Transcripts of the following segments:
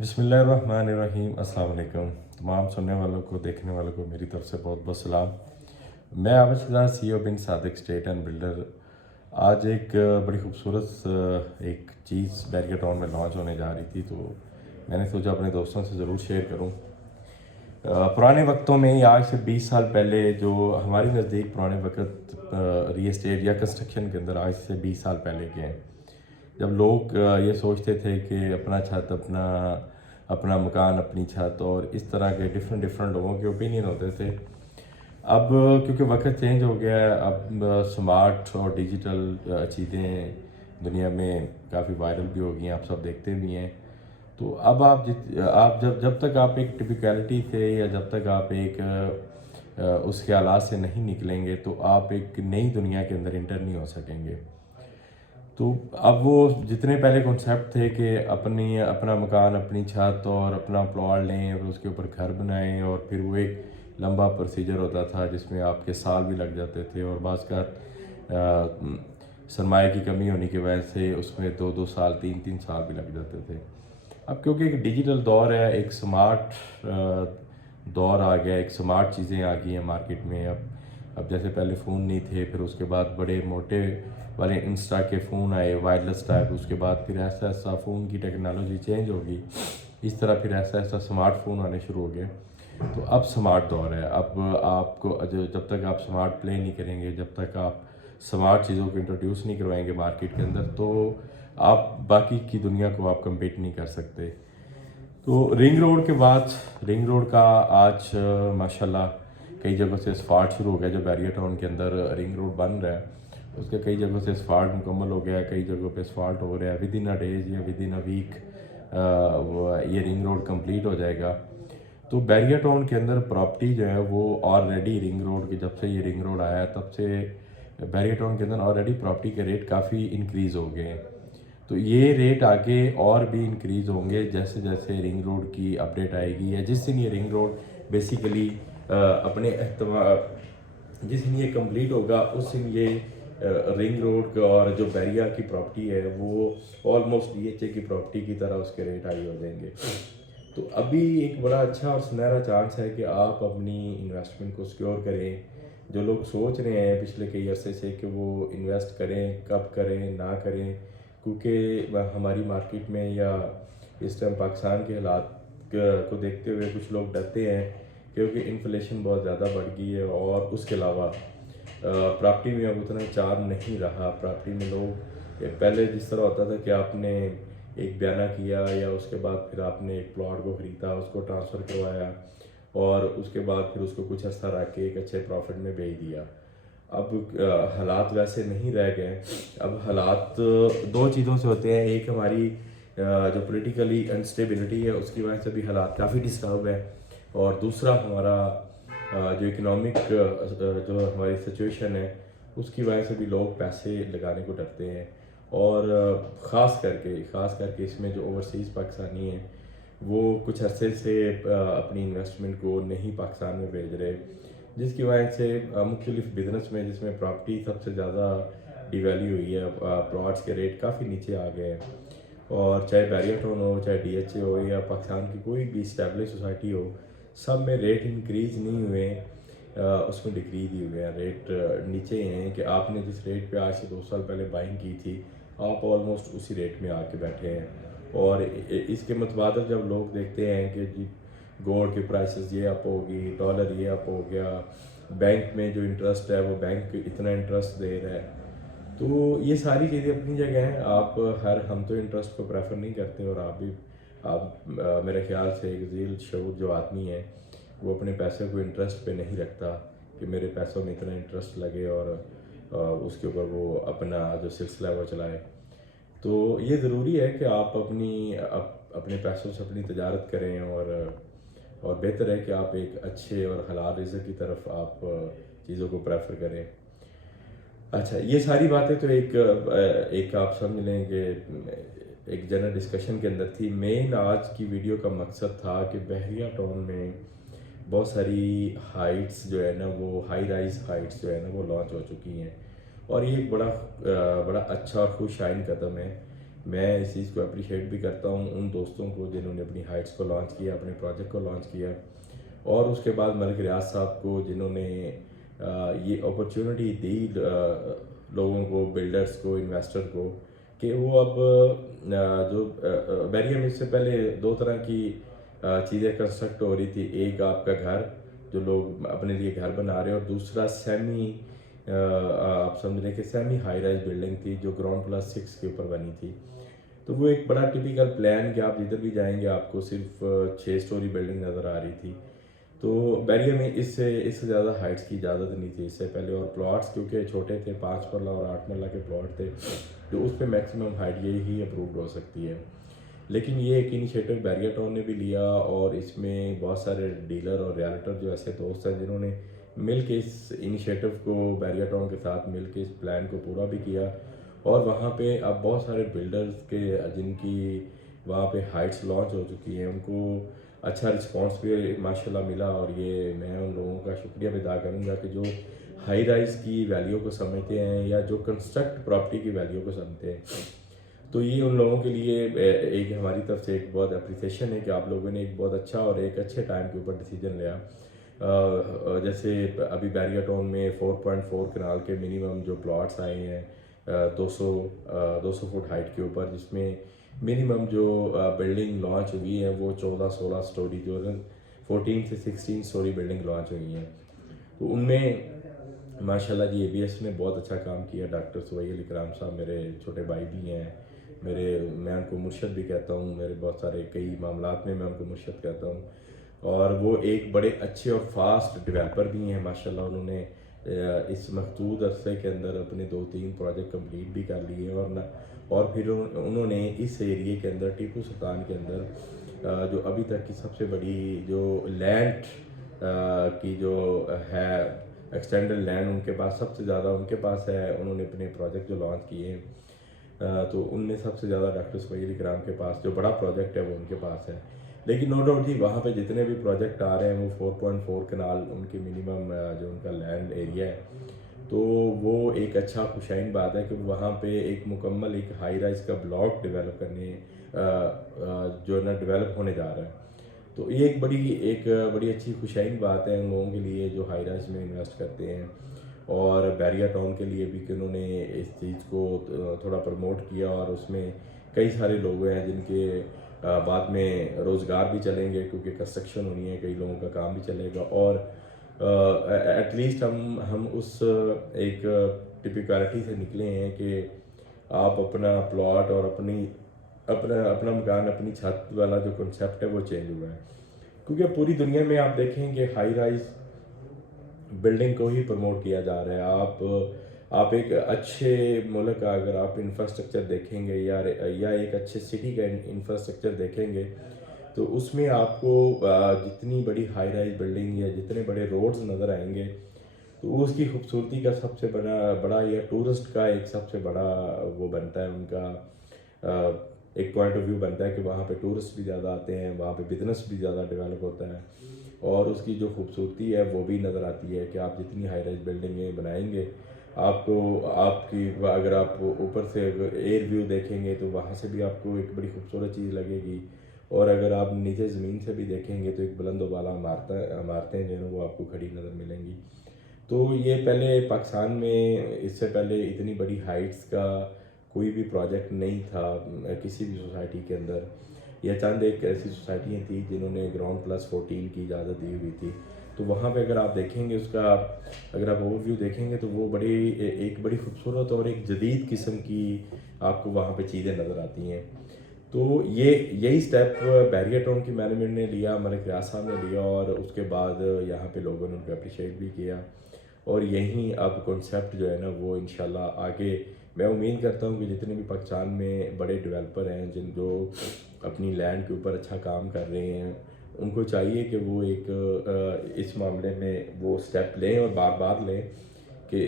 بسم اللہ الرحمن الرحیم۔ السلام علیکم تمام سننے والوں کو، دیکھنے والوں کو میری طرف سے بہت بہت سلام۔ میں عابد شہزاد، سی او بن صادق اسٹیٹ اینڈ بلڈر۔ آج ایک بڑی خوبصورت ایک چیز بیریئر ٹاؤن میں لانچ ہونے جا رہی تھی، تو میں نے سوچا اپنے دوستوں سے ضرور شیئر کروں۔ پرانے وقتوں میں آج سے 20 سال پہلے، جو ہماری نزدیک پرانے وقت ریل اسٹیٹ یا کنسٹرکشن کے اندر آج سے 20 سال پہلے کے ہیں، جب لوگ یہ سوچتے تھے کہ اپنا چھت، اپنا مکان، اپنی چھت، اور اس طرح کے ڈفرینٹ لوگوں کے اوپینین ہوتے تھے۔ اب کیونکہ وقت چینج ہو گیا ہے، اب سمارٹ اور ڈیجیٹل چیزیں دنیا میں کافی وائرل بھی ہو گئی ہیں، آپ سب دیکھتے بھی ہیں۔ تو اب آپ جب تک آپ ایک ٹپیکلٹی سے، یا جب تک آپ ایک اس خیالات سے نہیں نکلیں گے، تو آپ ایک نئی دنیا کے اندر انٹر نہیں ہو سکیں گے۔ تو اب وہ جتنے پہلے کنسیپٹ تھے کہ اپنا مکان، اپنی چھت اور اپنا پلاٹ لیں اور اس کے اوپر گھر بنائیں، اور پھر وہ ایک لمبا پروسیجر ہوتا تھا جس میں آپ کے سال بھی لگ جاتے تھے، اور بعض کا سرمایہ کی کمی ہونے کی وجہ سے اس میں 2 سال، 3 سال بھی لگ جاتے تھے۔ اب کیونکہ ایک ڈیجیٹل دور ہے، ایک سمارٹ دور آ گیا، ایک سمارٹ چیزیں آ گئی ہیں مارکیٹ میں۔ اب جیسے پہلے فون نہیں تھے، پھر اس کے بعد بڑے موٹے والے انسٹا کے فون آئے، وائرلیس ٹائپ، اس کے بعد پھر ایسا فون کی ٹیکنالوجی چینج ہوگی، اس طرح پھر ایسا سمارٹ فون آنے شروع ہو گئے۔ تو اب سمارٹ دور ہے۔ اب آپ کو جب تک آپ سمارٹ پلے نہیں کریں گے، جب تک آپ سمارٹ چیزوں کو انٹروڈیوس نہیں کروائیں گے مارکیٹ کے اندر، تو آپ باقی کی دنیا کو آپ کمپیٹ نہیں کر سکتے۔ تو رنگ روڈ کے بعد، رنگ روڈ کا آج ماشاءاللہ کئی جگہوں سے اسفالٹ شروع ہو گیا۔ جو بیریئر ٹاؤن کے اندر رنگ روڈ بن رہا ہے، اس کے کئی جگہوں سے اسفالٹ مکمل ہو گیا ہے، کئی جگہوں پہ اسفالٹ ہو رہا ہے۔ ود ان اے ڈیز یا ود ان اے ویک یہ رنگ روڈ کمپلیٹ ہو جائے گا۔ تو بیریئر ٹاؤن کے اندر پراپرٹی جو ہے وہ آلریڈی رنگ روڈ کے، جب سے یہ رنگ روڈ آیا ہے تب سے بیریئر ٹاؤن کے اندر آلریڈی پراپرٹی کے ریٹ کافی انکریز ہو گئے ہیں۔ تو یہ ریٹ آگے اور بھی انکریز ہوں گے جیسے جیسے رنگ روڈ کی اپڈیٹ آئے گی، یا جس دن یہ رنگ روڈ بیسیکلی جس دن یہ کمپلیٹ ہوگا، اس دن یہ رنگ روڈ کا اور جو بیریا کی پراپرٹی ہے وہ آلموسٹ ڈی ایچ اے کی پراپرٹی کی طرح اس کے ریٹ ہائی ہو جائیں گے۔ تو ابھی ایک بڑا اچھا اور سنہرا چانس ہے کہ آپ اپنی انویسٹمنٹ کو سیکیور کریں۔ جو لوگ سوچ رہے ہیں پچھلے کئی عرصے سے کہ وہ انویسٹ کریں، کب کریں، نہ کریں، کیونکہ ہماری مارکیٹ میں یا اس ٹائم پاکستان کے حالات کو دیکھتے ہوئے کچھ لوگ ڈرتے ہیں، کیونکہ انفلیشن بہت زیادہ بڑھ گئی ہے، اور اس کے علاوہ پراپرٹی میں اب اتنا چارم نہیں رہا۔ پراپرٹی میں لوگ پہلے جس طرح ہوتا تھا کہ آپ نے ایک بیانہ کیا، یا اس کے بعد پھر آپ نے ایک پلاٹ کو خریدا، اس کو ٹرانسفر کروایا، اور اس کے بعد پھر اس کو کچھ عرصہ رکھ کے ایک اچھے پروفٹ میں بیچ دیا۔ اب حالات ویسے نہیں رہ گئے۔ اب حالات 2 چیزوں سے ہوتے ہیں، ایک ہماری جو پولیٹیکلی انسٹیبلٹی ہے اس کی وجہ سے بھی حالات کافی ڈسٹرب ہے، اور دوسرا ہمارا جو اکنامک جو ہماری سچویشن ہے اس کی وجہ سے بھی لوگ پیسے لگانے کو ڈرتے ہیں۔ اور خاص کر کے اس میں جو اوورسیز پاکستانی ہیں وہ کچھ عرصے سے اپنی انویسٹمنٹ کو نہیں پاکستان میں بھیج رہے، جس کی وجہ سے مختلف بزنس میں، جس میں پراپرٹی سب سے زیادہ ڈی ویلیو ہوئی ہے، پلاٹس کے ریٹ کافی نیچے آ گئے ہیں۔ اور چاہے بیریئر ٹاؤن ہو، چاہے ڈی ایچ اے ہو، یا پاکستان کی کوئی بھی اسٹیبلش سوسائٹی ہو، سب میں ریٹ انکریز نہیں ہوئے ہیں، اس میں ڈکریز ہی ہوئے ہیں۔ ریٹ نیچے ہیں کہ آپ نے جس ریٹ پہ آج سے 2 سال پہلے بائنگ کی تھی، آپ آلموسٹ اسی ریٹ میں آ کے بیٹھے ہیں۔ اور اس کے متبادل جب لوگ دیکھتے ہیں کہ جی گولڈ کی پرائسز یہ اپ ہوگی، ڈالر یہ اپ ہو گیا، بینک میں جو انٹرسٹ ہے وہ بینک اتنا انٹرسٹ دے رہا ہے، تو یہ ساری چیزیں اپنی جگہ ہیں۔ ہم تو انٹرسٹ کو پریفر نہیں کرتے، اور آپ میرے خیال سے ایک ذیل شعور جو آدمی ہے وہ اپنے پیسے کو انٹرسٹ پہ نہیں رکھتا کہ میرے پیسوں میں اتنا انٹرسٹ لگے اور اس کے اوپر وہ اپنا جو سلسلہ ہے وہ چلائے۔ تو یہ ضروری ہے کہ آپ اپنے پیسوں سے اپنی تجارت کریں، اور بہتر ہے کہ آپ ایک اچھے اور حلال رزق کی طرف آپ چیزوں کو پریفر کریں۔ اچھا، یہ ساری باتیں تو ایک آپ سمجھ لیں کہ ایک جنرل ڈسکشن کے اندر تھی۔ مین آج کی ویڈیو کا مقصد تھا کہ بحریہ ٹاؤن میں بہت ساری ہائٹس جو ہے نا، وہ ہائی رائز ہائٹس جو ہے نا وہ لانچ ہو چکی ہیں، اور یہ ایک بڑا اچھا اور خوش آئند قدم ہے میں اس چیز کو اپریشیٹ بھی کرتا ہوں ان دوستوں کو جنہوں نے اپنی ہائٹس کو لانچ کیا، اپنے پروجیکٹ کو لانچ کیا، اور اس کے بعد ملک ریاض صاحب کو جنہوں نے یہ اپرچونٹی دی لوگوں کو، بلڈرز کو، انویسٹر کو، کہ وہ اب جو بیریا میں اس سے پہلے دو طرح کی چیزیں کنسٹرکٹ ہو رہی تھی، ایک آپ کا گھر جو لوگ اپنے لیے گھر بنا رہے ہیں، اور دوسرا سیمی آپ سمجھ لیں کہ سیمی ہائی رائز بلڈنگ تھی جو گراؤنڈ پلس 6 کے اوپر بنی تھی. تو وہ ایک بڑا ٹپیکل پلان کہ آپ جدھر بھی جائیں گے آپ کو صرف 6 اسٹوری بلڈنگ نظر آ رہی تھی. تو بیریا میں اس سے زیادہ ہائٹس کی اجازت نہیں تھی اس سے پہلے، اور پلاٹس کیونکہ چھوٹے تھے، 5 مرلہ اور 8 مرلہ کے پلاٹ تھے، تو اس پہ میکسیمم ہائٹ یہی اپرووڈ ہو سکتی ہے. لیکن یہ ایک انیشیٹو بیریا ٹاؤن نے بھی لیا، اور اس میں بہت سارے ڈیلر اور ریالٹر جو ایسے دوست ہیں جنہوں نے مل کے اس انیشیٹو کو بیریا ٹاؤن کے ساتھ مل کے اس پلان کو پورا بھی کیا. اور وہاں پہ اب بہت سارے بلڈرز کے جن کی وہاں پہ ہائٹس لانچ ہو چکی ہیں، ان کو اچھا رسپانس بھی ماشاءاللہ ملا. اور یہ میں ان لوگوں کا شکریہ بھی ادا کروں گا کہ جو ہائی رائز کی ویلیو کو سمجھتے ہیں یا جو کنسٹرکٹ پراپرٹی کی ویلیو کو سمجھتے ہیں، تو یہ ان لوگوں کے لیے ایک ہماری طرف سے ایک بہت اپریسیشن ہے کہ آپ لوگوں نے ایک بہت اچھا اور ایک اچھے ٹائم کے اوپر ڈیسیجن لیا. جیسے ابھی بیریا ٹاؤن میں 4.4 کنال کے منیمم جو پلاٹس آئے ہیں 200 فٹ ہائٹ کے اوپر، جس میں منیمم جو بلڈنگ لانچ ہوئی ہیں وہ 14-16 اسٹوری، جو 14 سے 16 اسٹوری بلڈنگ لانچ ہوئی ہیں. تو ان میں ماشاءاللہ جی ABS نے بہت اچھا کام کیا. ڈاکٹر سہیل اکرام صاحب میرے چھوٹے بھائی بھی ہیں، میں ان کو مرشد بھی کہتا ہوں، میرے بہت سارے کئی معاملات میں ان کو مرشد کہتا ہوں. اور وہ ایک بڑے اچھے اور فاسٹ ڈیولپر بھی ہیں ماشاءاللہ. انہوں نے اس محدود عرصے کے اندر اپنے 2-3 پروجیکٹ کمپلیٹ بھی کر لیے، اور پھر انہوں نے اس ایریے کے اندر ٹیپو سلطان کے اندر جو ابھی تک کی سب سے بڑی جو لینڈ کی جو ہے ایکسٹینڈڈ لینڈ ان کے پاس سب سے زیادہ ان کے پاس ہے. انہوں نے اپنے پروجیکٹ جو لانچ کیے ہیں تو ان میں سب سے زیادہ ڈاکٹر سہیل اکرام کے پاس جو بڑا پروجیکٹ ہے وہ ان کے پاس ہے. لیکن نو ڈاؤٹ جی وہاں پہ جتنے بھی پروجیکٹ آ رہے ہیں وہ 4.4 کنال ان کی منیمم جو ان کا لینڈ ایریا ہے. تو وہ ایک اچھا خوشائن بات ہے کہ وہاں پہ ایک مکمل ایک ہائی رائز کا بلاک ڈیولپ کرنے جو ہے نا ڈیولپ ہونے جا رہا ہے. تو یہ ایک بڑی اچھی خوشائن بات ہے ان لوگوں کے لیے جو ہائی رائز میں انویسٹ کرتے ہیں، اور بیریا ٹاؤن کے لیے بھی کہ انہوں نے اس چیز کو تھوڑا پروموٹ کیا. اور اس میں کئی سارے لوگ ہیں جن کے بعد میں روزگار بھی چلیں گے کیونکہ کنسٹرکشن ہونی ہے، کئی لوگوں کا کام بھی چلے گا. اور ایٹ لیسٹ ہم اس ایک ٹپیکلٹی سے نکلے ہیں کہ آپ اپنا پلاٹ اور اپنا مکان، اپنی چھت والا جو کنسیپٹ ہے وہ چینج ہوا ہے. کیونکہ پوری دنیا میں آپ دیکھیں کہ ہائی رائز بلڈنگ کو ہی پروموٹ کیا جا رہا ہے. آپ ایک اچھے ملک کا اگر آپ انفراسٹرکچر دیکھیں گے یا ایک اچھے سٹی کا انفراسٹرکچر دیکھیں گے تو اس میں آپ کو جتنی بڑی ہائی رائز بلڈنگ یا جتنے بڑے روڈز نظر آئیں گے تو اس کی خوبصورتی کا سب سے بڑا یا ٹورسٹ کا ایک سب سے بڑا وہ بنتا ہے، ان کا ایک پوائنٹ آف ویو بنتا ہے کہ وہاں پہ ٹورسٹ بھی زیادہ آتے ہیں، وہاں پہ بزنس بھی زیادہ ڈیولپ ہوتا ہے، اور اس کی جو خوبصورتی ہے وہ بھی نظر آتی ہے کہ آپ جتنی ہائی رائز بلڈنگیں بنائیں گے آپ کی اگر آپ اوپر سے ایئر ویو دیکھیں گے تو وہاں سے بھی آپ کو ایک بڑی خوبصورت چیز لگے گی. اور اگر آپ نیچے زمین سے بھی دیکھیں گے تو ایک بلند و بالا عمارتیں جو ہیں وہ آپ کو کھڑی نظر ملیں گی. تو یہ پہلے پاکستان میں اس سے پہلے اتنی بڑی ہائٹس کا کوئی بھی پروجیکٹ نہیں تھا کسی بھی سوسائٹی کے اندر. یہ چند ایک ایسی سوسائٹیاں تھیں جنہوں نے گراؤنڈ پلس 14 کی اجازت دی ہوئی تھی. تو وہاں پہ اگر آپ دیکھیں گے اگر آپ اوور ویو دیکھیں گے تو وہ ایک بڑی خوبصورت اور ایک جدید قسم کی آپ کو وہاں پہ چیزیں نظر آتی ہیں. تو یہی سٹیپ بیریا ٹاؤن کی مینجمنٹ نے لیا، ملک ریاض صاحب نے لیا، اور اس کے بعد یہاں پہ لوگوں نے ان کو اپریشیٹ بھی کیا. اور یہیں اب کنسیپٹ جو ہے نا وہ انشاءاللہ آگے میں امید کرتا ہوں کہ جتنے بھی پاکستان میں بڑے ڈیولپر ہیں جو اپنی لینڈ کے اوپر اچھا کام کر رہے ہیں، ان کو چاہیے کہ وہ ایک اس معاملے میں وہ سٹیپ لیں اور بار بار لیں کہ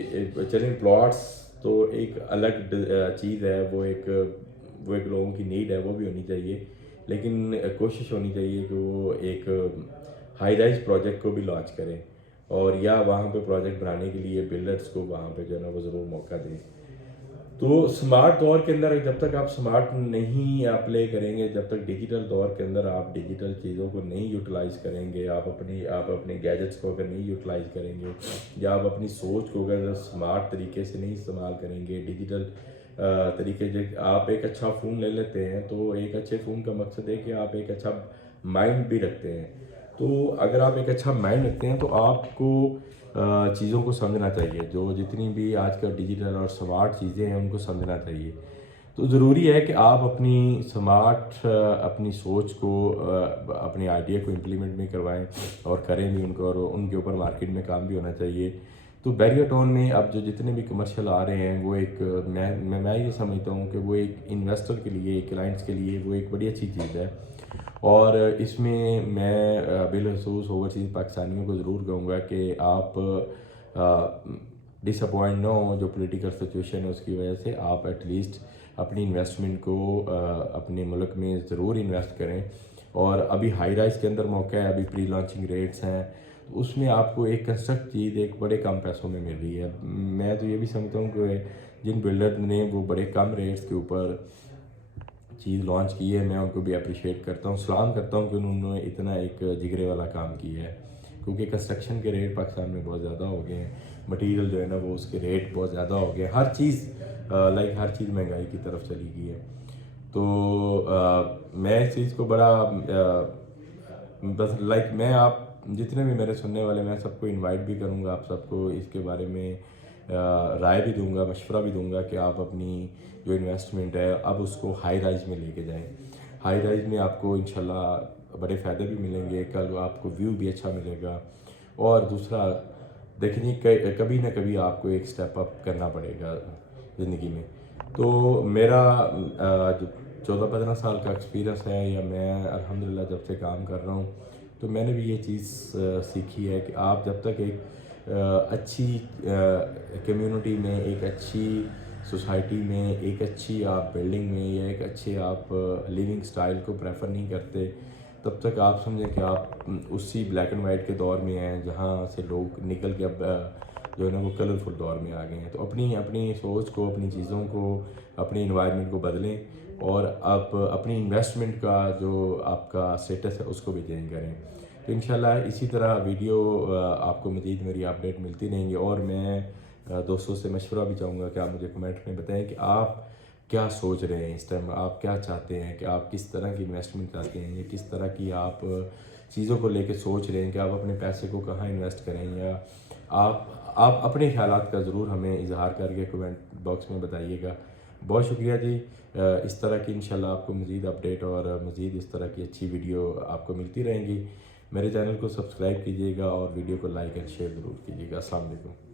چلیں پلاٹس تو ایک الگ چیز ہے، وہ ایک لوگوں کی نیڈ ہے، وہ بھی ہونی چاہیے، لیکن کوشش ہونی چاہیے کہ وہ ایک ہائی رائز پروجیکٹ کو بھی لانچ کریں اور یا وہاں پہ پروجیکٹ بنانے کے لیے بلڈرز کو وہاں پہ جو ہے نا وہ ضرور موقع دیں. تو سمارٹ دور کے اندر جب تک آپ سمارٹ نہیں اپلائی کریں گے، جب تک ڈیجیٹل دور کے اندر آپ ڈیجیٹل چیزوں کو نہیں یوٹیلائز کریں گے، آپ اپنے گیجٹس کو اگر نہیں یوٹیلائز کریں گے، یا آپ اپنی سوچ کو اگر سمارٹ طریقے سے نہیں استعمال کریں گے، ڈیجیٹل طریقے سے آپ ایک اچھا فون لے لیتے ہیں تو ایک اچھے فون کا مقصد ہے کہ آپ ایک اچھا مائنڈ بھی رکھتے ہیں. تو اگر آپ ایک اچھا مائنڈ رکھتے ہیں تو آپ کو چیزوں کو سمجھنا چاہیے، جو جتنی بھی آج کل ڈیجیٹل اور سمارٹ چیزیں ہیں ان کو سمجھنا چاہیے. تو ضروری ہے کہ آپ اپنی سوچ کو اپنی آئیڈیا کو امپلیمنٹ بھی کروائیں اور کریں بھی ان کو، اور ان کے اوپر مارکیٹ میں کام بھی ہونا چاہیے. تو بیریئر ٹون میں اب جو جتنے بھی کمرشل آ رہے ہیں وہ ایک میں یہ سمجھتا ہوں کہ وہ ایک انویسٹر کے لیے، ایک کلائنٹس کے لیے وہ ایک بڑی اچھی چیز ہے. اور اس میں میں بالخصوص اوورسیز پاکستانیوں کو ضرور کہوں گا کہ آپ ڈس اپوائنٹ نہ ہوں جو پولیٹیکل سچویشن ہے اس کی وجہ سے. آپ ایٹ لیسٹ اپنی انویسٹمنٹ کو اپنے ملک میں ضرور انویسٹ کریں. اور ابھی ہائی رائز کے اندر موقع ہے، ابھی پری لانچنگ ریٹس ہیں، تو اس میں آپ کو ایک کنسٹرکٹ چیز ایک بڑے کم پیسوں میں مل رہی ہے. میں تو یہ بھی سمجھتا ہوں کہ جن بلڈر نے وہ بڑے کم ریٹس کے اوپر چیز لانچ کی ہے، میں ان کو بھی اپریشیٹ کرتا ہوں، سلام کرتا ہوں کہ انہوں نے اتنا ایک جگرے والا کام کیا ہے. کیونکہ کنسٹرکشن کے ریٹ پاکستان میں بہت زیادہ ہو گئے ہیں، مٹیریل جو ہے نا وہ اس کے ریٹ بہت زیادہ ہو گئے ہیں، ہر چیز مہنگائی کی طرف چلی گئی ہے. تو میں اس چیز کو بڑا بس میں آپ جتنے بھی میرے سننے والے میں سب کو انوائٹ بھی کروں گا، آپ سب کو اس کے بارے میں رائے بھی دوں گا، مشورہ بھی دوں گا کہ آپ اپنی جو انویسٹمنٹ ہے اب اس کو ہائی رائز میں لے کے جائیں. ہائی رائز میں آپ کو انشاءاللہ بڑے فائدے بھی ملیں گے، کل آپ کو ویو بھی اچھا ملے گا. اور دوسرا دیکھیں جی، کبھی نہ کبھی آپ کو ایک سٹیپ اپ کرنا پڑے گا زندگی میں. تو میرا جو 14-15 سال کا ایکسپیرینس ہے، یا میں الحمدللہ جب سے کام کر رہا ہوں، تو میں نے بھی یہ چیز سیکھی ہے کہ آپ جب تک ایک اچھی کمیونٹی میں، ایک اچھی سوسائٹی میں، ایک اچھی آپ بلڈنگ میں، یا ایک اچھے آپ لیونگ سٹائل کو پریفر نہیں کرتے، تب تک آپ سمجھیں کہ آپ اسی بلیک اینڈ وائٹ کے دور میں ہیں جہاں سے لوگ نکل کے اب جو ہے نا وہ کلرفل دور میں آ گئے ہیں. تو اپنی سوچ کو، اپنی چیزوں کو، اپنی انوائرمنٹ کو بدلیں، اور آپ اپنی انویسٹمنٹ کا جو آپ کا سٹیٹس ہے اس کو بھی چینج کریں. تو انشاءاللہ اسی طرح ویڈیو آپ کو مزید میری اپڈیٹ ملتی رہیں گی. اور میں دوستوں سے مشورہ بھی چاہوں گا کہ آپ مجھے کمنٹ میں بتائیں کہ آپ کیا سوچ رہے ہیں اس ٹائم، آپ کیا چاہتے ہیں، کہ آپ کس طرح کی انویسٹمنٹ چاہتے ہیں، یا کس طرح کی آپ چیزوں کو لے کے سوچ رہے ہیں کہ آپ اپنے پیسے کو کہاں انویسٹ کریں. یا آپ اپنے خیالات کا ضرور ہمیں اظہار کر کے کمنٹ باکس میں بتائیے گا. بہت شکریہ جی. اس طرح کی انشاءاللہ آپ کو مزید اپڈیٹ اور مزید اس طرح کی اچھی ویڈیو آپ کو ملتی رہیں گی. میرے چینل کو سبسکرائب کیجیے گا اور ویڈیو کو لائک اینڈ شیئر ضرور کیجیے گا. السلام علیکم.